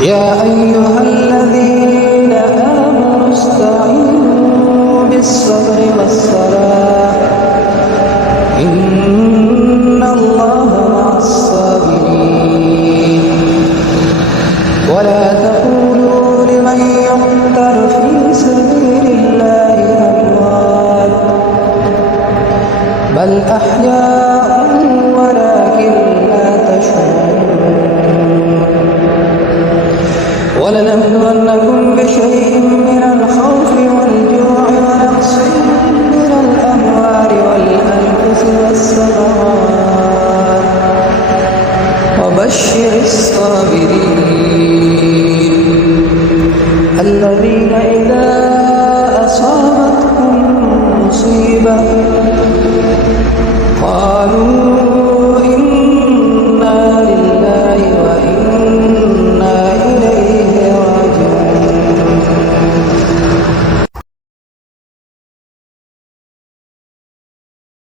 يا أيها الذين آمنوا استعينوا بالصبر والصلاة إن الله مع الصابرين ولا تقولوا لمن يقتل في سبيل الله أموات بل أحياء ولكن لا تشعرون ولنبلونكم بشيء من